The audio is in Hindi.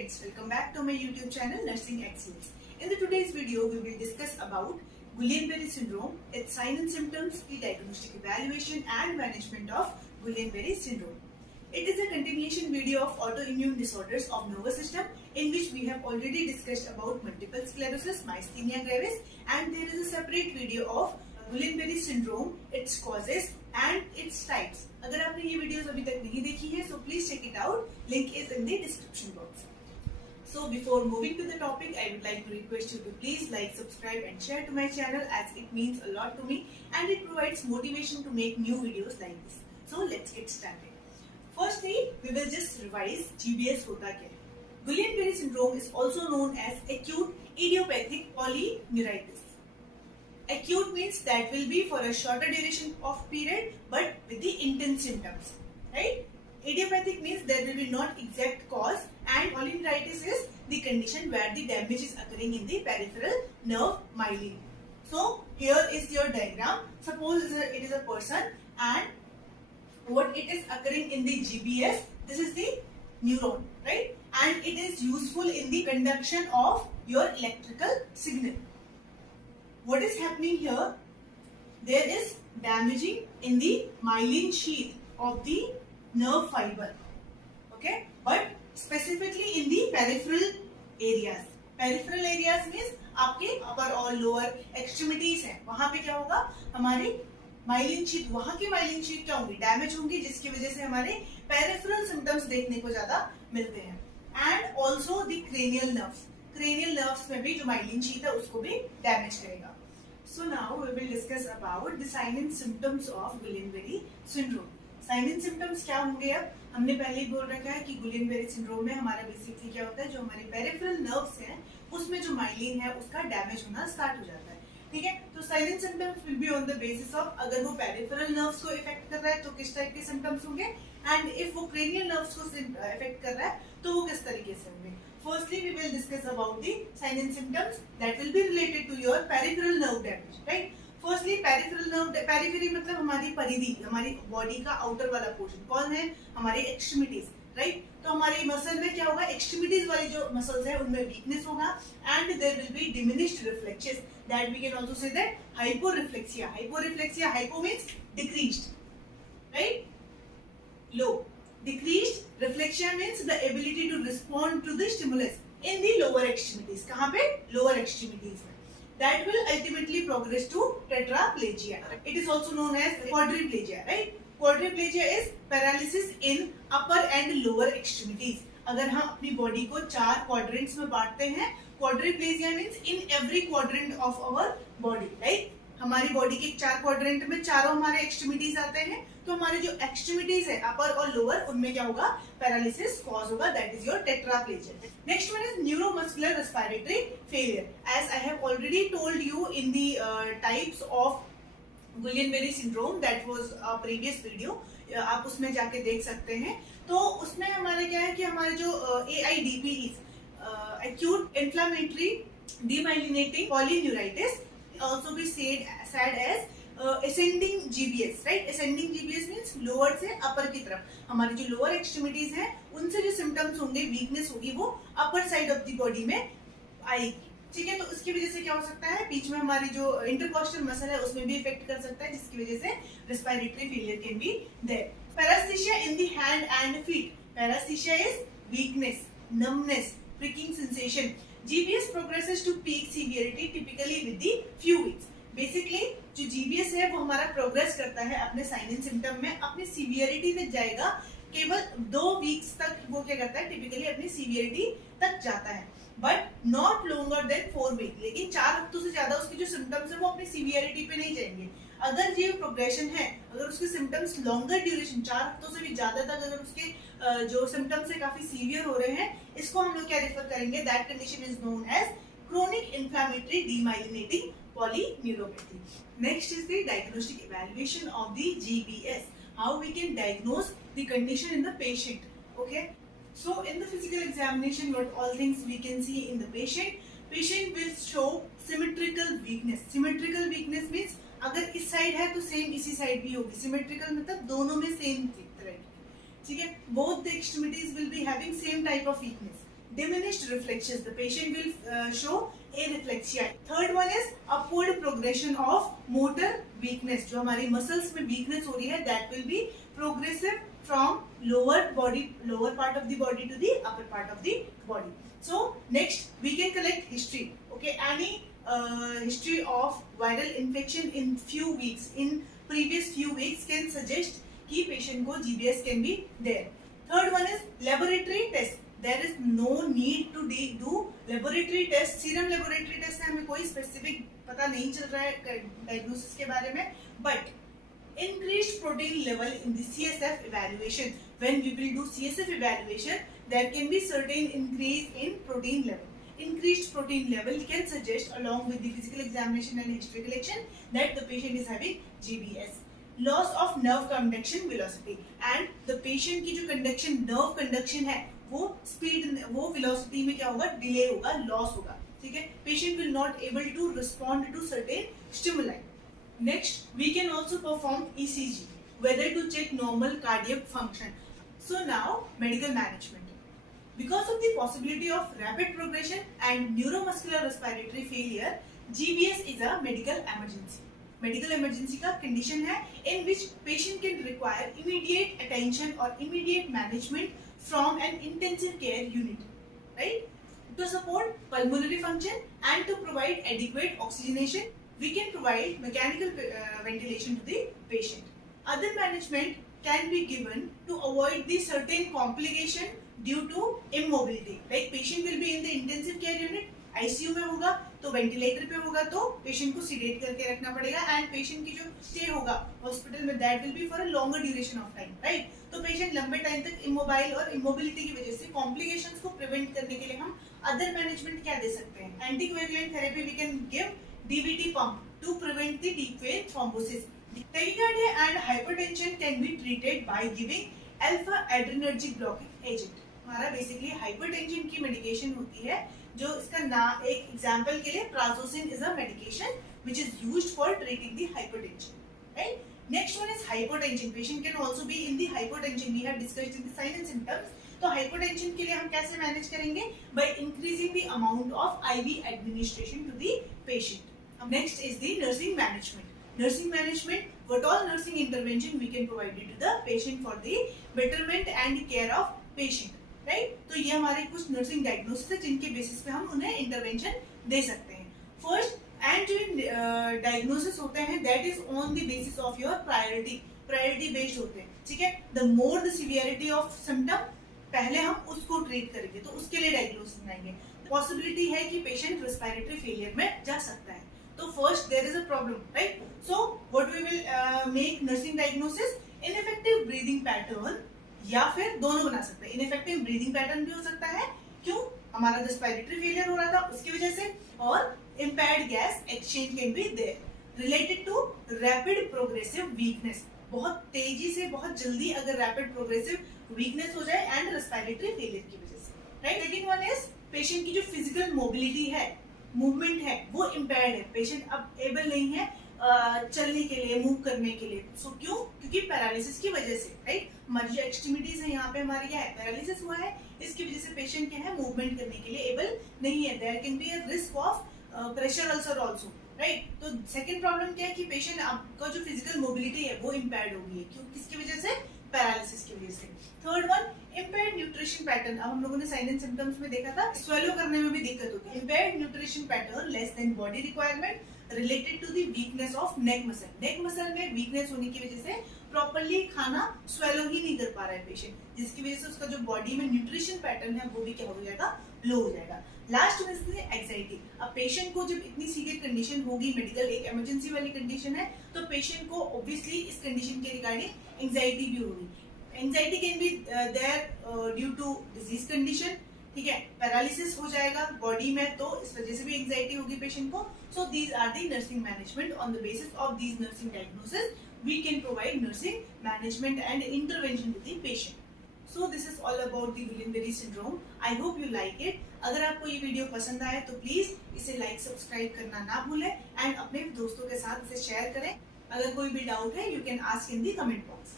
friends, welcome back to my YouTube channel Nursing Excellence. In the today's video, we will discuss about Guillain-Barré syndrome, its signs and symptoms, the diagnostic evaluation and management of Guillain-Barré syndrome. It is a continuation video of autoimmune disorders of nervous system in which we have already discussed about multiple sclerosis, myasthenia gravis, and there is a separate video of Guillain-Barré syndrome, its causes and its types. अगर आपने ये वीडियोस अभी तक नहीं देखी है, so please check it out. Link is in the description box. So before moving to the topic, I would like to request you to please like, subscribe and share to my channel as it means a lot to me and it provides motivation to make new videos like this. So let's get started. Firstly, we will just revise GBS होता क्या है. Guillain-Barré syndrome is also known as acute idiopathic polyneuritis. Acute means that will be for a shorter duration of period but with the intense symptoms, right? Idiopathic means there will be not exact cause, and polyneuritis is the condition where the damage is occurring in the peripheral nerve myelin. So here is your diagram. Suppose it is a person and what it is occurring in the GBS, this is the neuron, right? And it is useful in the conduction of your electrical signal. What is happening here? There is damaging in the myelin sheath of the nerve fiber, okay? But specifically in the peripheral areas. Peripheral areas means आपके upper और lower extremities हैं. वहाँ पे क्या होगा? हमारी myelin sheath, वहाँ की myelin sheath क्या होंगी? Damage होंगी, जिसकी वजह से हमारे peripheral symptoms देखने को ज़्यादा मिलते हैं. And also the cranial nerves. Cranial nerves में भी जो myelin sheath है उसको भी damage करेगा. So now we will discuss about the signs and symptoms of Guillain-Barré syndrome. Signs and symptoms क्या होंगे? अब हमने पहले ही बोल रखा है कि Guillain-Barré syndrome में हमारा बेसिकली क्या होता है, जो हमारे पेरिफेरल नर्व्स हैं उसमें जो माइलिन है उसका डैमेज होना स्टार्ट हो जाता है. ठीक है, तो sign and symptoms will be on the basis of अगर वो पेरिफेरल नर्व्स को इफेक्ट कर रहा है तो किस टाइप के सिम्टम्स होंगे, एंड इफ वो क्रेनियल नर्व्स को इफेक्ट कर रहा है तो वो किस तरीके से होंगे. Firstly, we will discuss about the signs and symptoms that will be related to your peripheral nerve damage, right? Firstly, peripheral nerve, periphery मतलब हमारी परिधि, हमारी बॉडी का आउटर वाला पोर्शन. कौन है? हमारे एक्सट्रीमिटीज, राइट? तो हमारे मसल में क्या होगा? एक्सट्रीमिटीज वाली जो मसल्स है उनमें वीकनेस होगा and there will be diminished reflexes. That we can also say that hyporeflexia. Hyporeflexia, hypo means decreased, right? Low. Decreased reflection means the ability to respond to the stimulus in the lower extremities. कहाँ पे? Lower extremities में. That will ultimately progress to tetraplegia. It is also known as quadriplegia, right? Quadriplegia is paralysis in upper and lower extremities. अगर हम अपनी बॉडी को 4 quadrants में बांटते हैं, quadriplegia means in every quadrant of our body, right? हमारी बॉडी के 4 क्वाड्रेंट में चारों हमारे एक्सट्रीमिटीज आते हैं, तो हमारे जो एक्सट्रीमिटीज है अपर और लोअर उनमें क्या होगा? पैरालिसिस कॉज होगा. That is your tetraplegia. Next one is neuromuscular respiratory failure. As I have already told you in the types of Guillain-Barré syndrome, that was a previous video, आप उसमें जाके देख सकते हैं. तो उसमें हमारे क्या है कि हमारे जो AIDP acute inflammatory demyelinating polyneuritis also be said as ascending GBS, right? Ascending GBS means lower से upper की तरफ. हमारी जो lower extremities हैं उनसे जो symptoms होंगे, weakness होगी, वो upper side of the body में आएगी. ठीक है, तो उसकी वजह से क्या हो सकता है? बीच में हमारी जो intercostal muscle है उसमें भी इफेक्ट कर सकता है, जिसकी वजह से respiratory failure can be there. Paresthesia in the hand and feet. Paresthesia is weakness, numbness, pricking sensation. GBS progresses to peak severity typically with the few weeks. Basically जो GBS है वो हमारा प्रोग्रेस करता है अपने साइन एंड सिम्टम में, अपनी सीवियरिटी तक जाएगा केवल 2 वीक्स तक. वो क्या करता है? टिपिकली अपनी सीवियरिटी तक जाता है, but not longer than 4 week. लेकिन 4 हफ्तों से ज्यादा उसके जो सिम्टम्स है वो अपनी सीवियरिटी पे नहीं जाएंगे. अगर ये प्रोग्रेशन है, अगर उसके सिम्टम्स लॉन्गर ड्यूरेशन 4 हफ्तों से भी ज्यादा तक अगर उसके जो सिम्टम्स है काफी सीवियर हो रहे हैं, इसको हम लोग क्या रेफर करेंगे? That condition is known as chronic inflammatory demyelinating polyneuropathy. Next is the diagnostic evaluation of the GBS. How we can diagnose the condition in the patient. Okay. So in the physical examination, what all things we can see in the patient? Patient will show symmetrical weakness. Symmetrical weakness means अगर इस साइड है तो सेम इसी साइड भी होगी. Symmetrical मतलब दोनों में सेम तरह की. ठीक है, both the extremities will be having same type of weakness. diminished reflexes. The patient will show areflexia. Third one is upward progression of motor weakness. जो हमारी muscles में weakness हो रही है, that will be progressive from lower part of the body to the upper part of the body. So next we can collect history. Okay, any history of viral infection in few weeks, in previous few weeks can suggest कि patient को GBS can be there. Third one is laboratory test. There is no need to do laboratory test. Serum laboratory test से हमें कोई specific पता नहीं चल रहा है diagnosis के बारे में, but increased protein level in the CSF evaluation. When we will do CSF evaluation, there can be certain increase in protein level. Increased protein level can suggest, along with the physical examination and history collection, that the patient is having GBS. Loss of nerve conduction velocity, and the patient की जो conduction nerve conduction है वो speed वो velocity में क्या होगा, delay होगा, loss होगा. ठीक है, patient will not able to respond to certain stimuli. Next, we can also perform ECG, whether to check normal cardiac function. So now, medical management. Because of the possibility of rapid progression and neuromuscular respiratory failure, GBS is a medical emergency. Medical emergency का condition है in which patient can require immediate attention or immediate management from an intensive care unit, right? To support pulmonary function and to provide adequate oxygenation, we can provide mechanical ventilation to the patient. Other management can be given to avoid the certain complication due to immobility. Like patient will be in the intensive care unit, ICU में होगा तो वेंटिलेटर पे होगा तो पेशेंट को सीडेट करके रखना पड़ेगा, एंड पेशेंट की जो स्टे होगा हॉस्पिटल में that will be for a longer duration of time, right? तो पेशेंट लंबे टाइम तक इमोबाइल और इमोबिलिटी की वजह से कॉम्प्लिकेशंस को प्रिवेंट करने के लिए हम अदर मैनेजमेंट क्या दे सकते हैं? Anticoagulant therapy we can give DVT pump to prevent the deep vein thrombosis. Tachycardia and hypertension can be treated by giving alpha adrenergic blocking agent. हमारा बेसिकली हाइपरटेंशन की मेडिकेशन होती है, जो इसका नाम एक एग्जांपल के लिए prazosin is a medication which is used for treating the hypertension, right? Next one is hypotension. Patient can also be in the hypotension. We have discussed in the sign and symptoms. तो हाइपोटेंशन के लिए हम कैसे मैनेज करेंगे? By increasing the amount of IV administration to the patient. Next is the nursing management. Nursing management, what all nursing intervention we can provide it to the patient for the betterment and care of patient, right? तो ये हमारे कुछ nursing diagnosis है जिनके basis पे हम उन्हें intervention दे सकते हैं. First, and जो diagnosis होते हैं that is on the basis of your priority based होते हैं, ठीक है? The more the severity of symptom, पहले हम उसको treat करेंगे तो उसके लिए diagnosis बनाएंगे. Possibility है कि patient respiratory failure में जा सकता है. So first there is a problem, right? So what we will make nursing diagnosis, ineffective breathing pattern, या फिर दोनों बना सकते हैं. ineffective breathing pattern भी हो सकता है, क्यों? हमारा respiratory failure हो रहा था उसकी वजह से, और impaired gas exchange can be there related to rapid progressive weakness. बहुत तेजी से बहुत जल्दी अगर rapid progressive weakness हो जाए and respiratory failure की वजह से, right? Second one is patient की जो physical mobility है, मूवमेंट है, वो इम्पेयर्ड है. पेशेंट अब एबल नहीं है चलने के लिए, मूव करने के लिए. सो क्यों? क्योंकि पैरालिसिस की वजह से, राइट? हमारी जो एक्सट्रीमिटीज है यहाँ पे हमारे क्या है, पैरालिसिस हुआ है, इसकी वजह से पेशेंट क्या है, मूवमेंट करने के लिए एबल नहीं है. There can be a risk of pressure ulcer also, right? तो सेकंड प्रॉब्लम क्या है कि पेशेंट आपका जो फिजिकल मोबिलिटी है वो इम्पेयर्ड हो गई है. क्यों? किसकी वजह से? पैरालिसिस की वजह से. Third one, impaired nutrition pattern. अब हम लोगों ने साइन एंड सिम्टम्स में देखा था, स्वेलो करने में भी दिक्कत होती है. impaired nutrition pattern less than body requirement related to the weakness of neck muscle. neck muscle में weakness होने की वजह से प्रॉपर्ली खाना स्वेलो ही नहीं कर पा रहा है पेशेंट, जिसकी वजह से उसका जो बॉडी में न्यूट्रिशन पैटर्न है वो भी क्या हो जाएगा, लो हो जाएगा. लास्ट में इसलिए एंजाइटी. अब पेशेंट को जब इतनी सीरियस कंडीशन होगी, मेडिकल एक इमरजेंसी वाली कंडीशन है, तो पेशेंट को ऑब्वियसली इस कंडीशन के रिगार्डिंग एंजाइटी भी होगी. Anxiety can be there due to disease condition, ठीक है? पैरालिसिस हो जाएगा बॉडी में तो इस वजह से भी एंजाइटी होगी पेशेंट को. So these are the nursing management. On the basis of these nursing diagnosis we can provide nursing management and intervention to the patient. So this is all about the Guillain-Barré syndrome. I hope you like it. अगर आपको ये वीडियो पसंद आए तो प्लीज इसे लाइक सब्सक्राइब करना ना भूलें एंड अपने दोस्तों के साथ इसे शेयर करें. अगर कोई भी डाउट है you can ask in the comment box.